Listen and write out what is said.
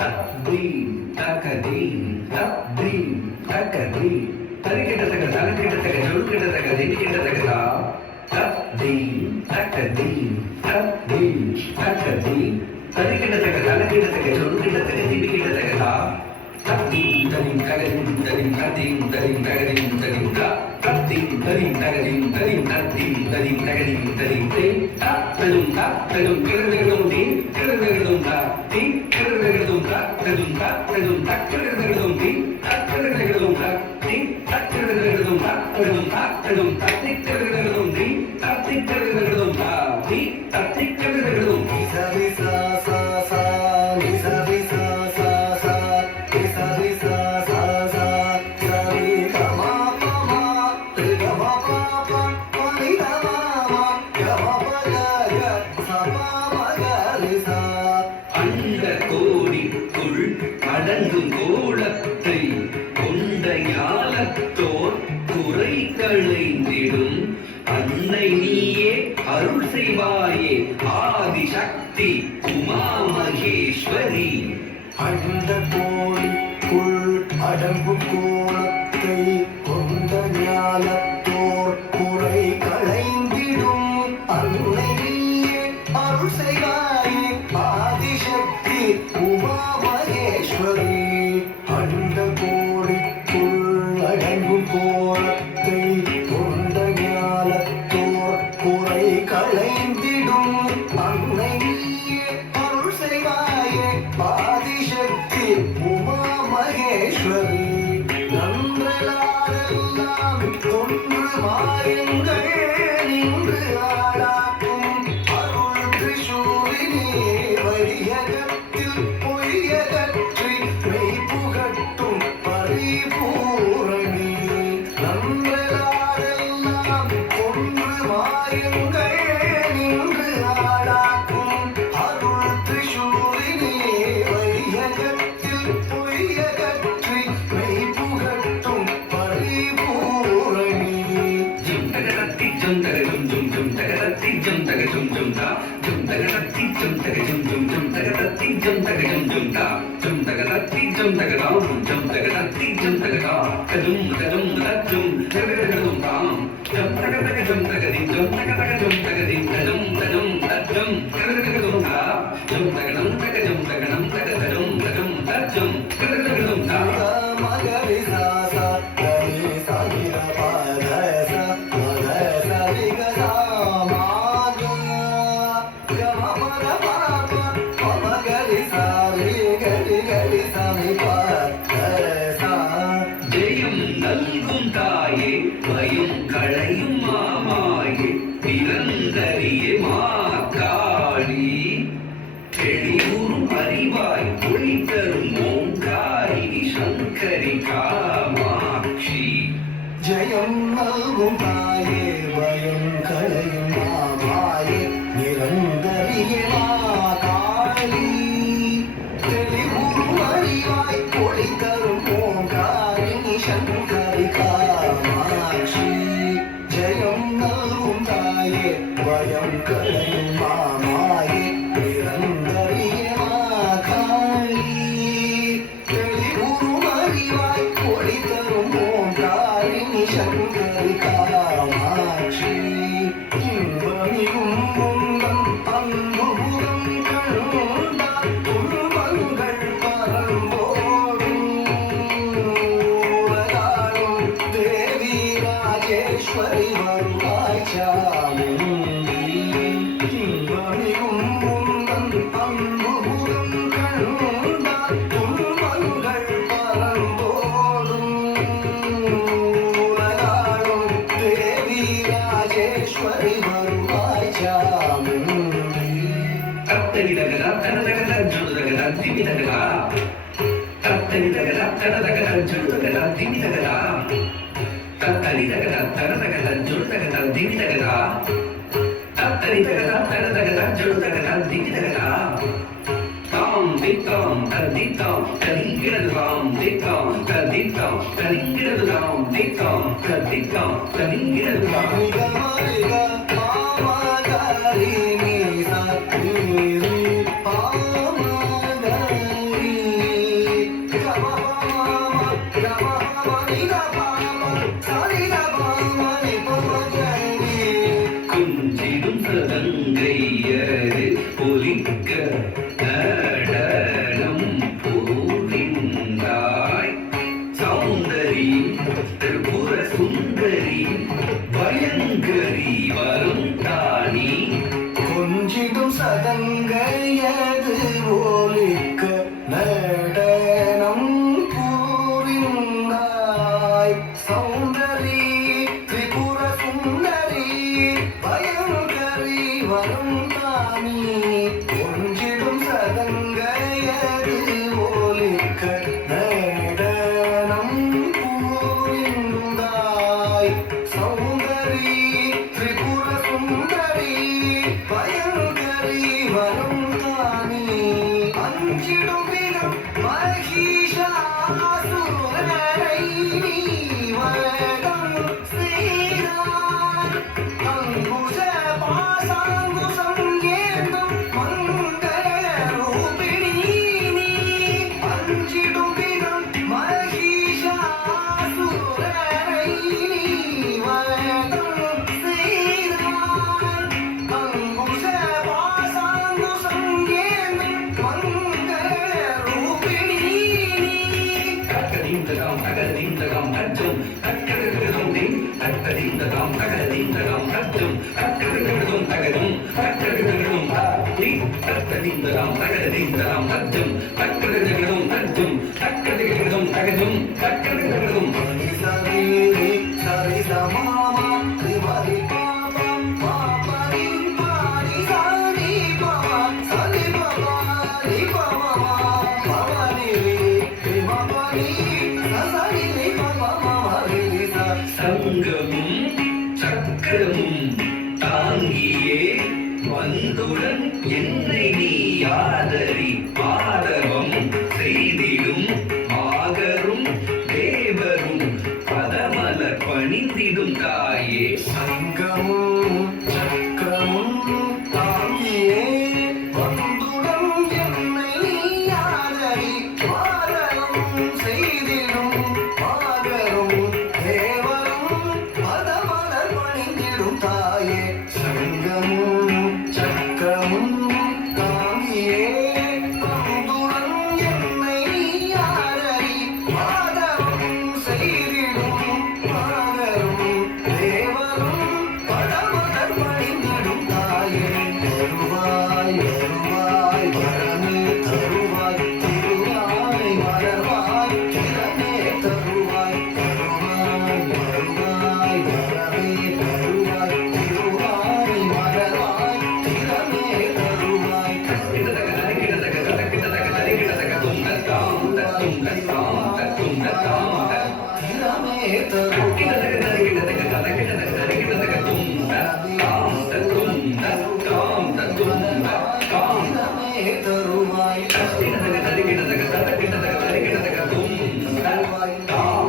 theme தகதீம் தீம் தகதீம் தரிக்கிட்டத்தக்க தலக்கிட்டத்தக்க சொல்கிட்டத்தக்க திணிக்கிட்டத்தக்கதா தீம் தகதீம் தீம் தகதீம் தரிக்கிட்டத்தக்க தலக்கிட்டத்தக்க சொல்கிட்டத்தக்க திணிக்கிட்டத்தக்கதா தீம் தரிம் தகதீம் தரிம் தீம் தரிம் தகதீம் தரிம் தீம் தரிம் தகதீம் தரிம் தீம் தரிம் தகதீம் தரிம் தீம் தரும் தரும் கிரதம் தீம் கிரதம் தீம் கிரதம் தரும் தரும் தக்கிரதம் தீம் தக்கிரதம் தீம் தக்கிரதம் தரும் தரும் தத்திக்கிரதம் தீம் தத்திக்கிரதம் தீம் தத்திக்கிரதம் சரி சா சா சா சரி சா சா சா சரி சா சா சா சரி கமா பமா கமா பா பரி கமா கமா பக சபா மகரி சா அண்ட கோடிக்குள் அடங்கும் கோலத்தை கொண்ட ஞானத்தோர் குறை களைந்திடும் அன்னை நீயே அருள் செய்வாயே ஆதிசக்தி உமா மகேஸ்வரி அண்ட கோடிக்குள் அடங்கும் கோலத்தை கொண்ட ஞானத்தோர் குறை களைந்திடும் அன்னை நீயே அருள் செய்வாயே ஆதிசக்தி உமா மகேஸ்வரி அண்ட கோடிக்குள் அடங்கும் கோலத்தை கொண்ட ஞானத்தோர் குறை களைந்திடும் அன்னை நீயே அருள் செய்வாயே ஆதிசக்தி உமா மகேஸ்வரி நன்றெல்லாம் ஒன்று மாறுங்கள் நின்று ஆடாக்கும் அருள் திரிசூலினே வையகத்தில் பொய்யகற்றி மெய் புகட்டும் பரிபூரணி நன்றெல்லாம் ஒன்று மாறுங்கள் நின்று ஆடாக்கும் அருள் திரிசூலினே வையகத்தில் பொய்யகற்றி மெய் புகட்டும் பரிபூரணி ஜும் தகதத்தி ஜும் தக ஜும் ஜும் ஜும் தகதத்தி ஜும் தக ஜும் ஜும் தா ஜும் தகதத்தி ஜும் தக ஜும் ஜும் ஜும் தகதத்தி ஜும் தக ஜும் ஜும் தா ஜும் தகதத்தி ஜும் தக தாம் ஜும் தகதத்தி ஜும் தக தா கஜும் கஜும் தஜும் தகதகதும் தாம் ஜும் தகதக ஜும் தகதி ஜும் தகதக ஜும் தகதி கஜும் கஜும் தஜும் தகதகதும் தா ஜும் தகனம் தக ஜும் தகனம் தகதரும் கஜும் தஜும் தகதகதும் தா மகரி சா சா கரி சகிர பத சா மத சரி கதா மாகம் கம பர பர மகரி சா ரி கரி கரி சமி பத சா ஜெயம் நல்கும் தாயே பயம் களையும் மாமாயே நிரந்தரியே மாகாளி தெளிவுறும் அறிவாய் ஒளி தரும் ஓங்காரி சங்கரி காமாட்சி ஜெயம் நல்கும் தாயே பயம் களையும் மாமாயே நிரந்தரியே மாகாளி தெளிவுறும் அறிவாய் ஒளி தரும் ஓங்காரிணி சங்கரி காமாட்சி ஜெயம் நல்கும் தாயே பயம் களையும் மாமாயே நிரந்தரியே மாகாளி தெளிவுறும் அறிவாய் ஒளி தரும் ஓங்காரிணி சங்கரி காமாட்சி இன்பமிகும் உந்தன் அன்புபுரம் கண்டால் துன்பங்கள் பரம்போடும் உலகாளும் தேவி ராஜேஸ்வரி வருவாய் சாமுண்டி இன்பமிகும் உந்தன் அன்புபுரம் கண்டால் துன்பங்கள் பரம்போடும் உலகாளும் தேவி ராஜேஸ்வரி வருவாய் சாமுண்டி தத்தனி தகதா தனதகதா ஜுடுதகதா திமி தகதா தத்தனி தகதா தனதகதா ஜுடுதகதா திமி தகதா தத்தனி தகதா தனதகதா ஜுடுதகதா திமி தகதா தத்தனி தகதா தனதகதா ஜுடுதகதா திமி தகதா தாம் தித்தாம் தத்தித்தாம் தலிங்கிறது தாம் தித்தாம் தத்தித்தாம் தலிங்கிறது தாம் தித்தாம் தத்தித்தாம் தலிங்கிறது தாம் மரிக மாமகரி நீ ச நீ பாமகரி கொஞ்சிடும் சதங்கையது ஒலிக்க நடனம் புரிந்தாய் சௌந்தரி திரிபுர சுந்தரி பயங்கரி வரும் தானி கொஞ்சிடும் சதங்கையது ஒலிக்க நடனம் புரிந்தாய் சௌந்தரி திரிபுர சுந்தரி பயங்கரி வரும் தானி கொஞ்சிடும் சதங்கையது ஒலிக்க நடனம் புரிந்தாய் சௌந்தரி திரிபுர சுந்தரி பயங்கரி வரும் தானி அஞ்சிடும் விதம் மகிஷாசுரனை வதம் செய்தாய் அங்குஷ பாசாங்குசம் ஏந்தும் மங்கள ரூபிணி நீ அஞ்சிடும் விதம் மகிஷாசுரனை வதம் செய்தாய் அங்குஷ பாசாங்குசம் ஏந்தும் மங்கள ரூபிணி நீ தக்கதிந்தகம் தகதிந்தகம் தஜ்ஜம் தக்கதிந்தகம் தின் தக்கதிந்தகம் தகதிந்தகம் தஜ்ஜம் தக்கதிந்தகம் தகதும் தக்கதிந்தகம் தாத்தி தக்கதிந்தகம் தகதிந்தகம் தஜ்ஜம் தக்கதிந்தகம் தஜ்ஜம் தக்கதிந்தகம் தகதும் தக்கதிந்தகம் சரி சரி சமாமா திமரி பாபா பாபரி பாரி சரி பாபா சரி பாபா ரி பாபா பாபரி திமரி சரி ரி பாபா மாரி சா சங்கமும் சக்கரமும் தாங்கியே வந்துடன் என்னை நீ ஆதரி பாதவம் செய்திடும் ஆகரும் தேவரும் பதமலர் பணிந்திடும் தாயே சங்கமும் சக்கரமும் தாங்கியே வந்துடன் என்னை நீயாதரி பாதகம் செய்திடும் பாகரும் தேவரும் பதமலர் பணிந்திடும் தாயே சங்கமும் சக்கரமும் தாங்கியே வந்துடன் என்னை நீயாதரி பாதகம் செய்திடும் பாகரும் தேவரும் பதமலர் பணிந்திடும் தாயே தருவாய் வருவாய் வரமே தருவாய் திருவாய் மலர்வாய் திறமே தருவாய் தருவாய் வருவாய் வரமே தருவாய் திருவாய் மலர்வாய் திறமே தருவாய் திறமே தருவாய்